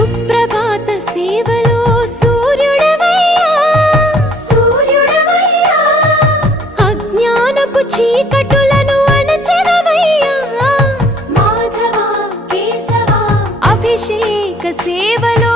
సుప్రభాత సేవలో సూర్యుడవయ్యా సూర్యుడవయ్యా అజ్ఞానపు చీకటులను అణచెదవయ్యా మాధవ కేశవ అభిషేక సేవలో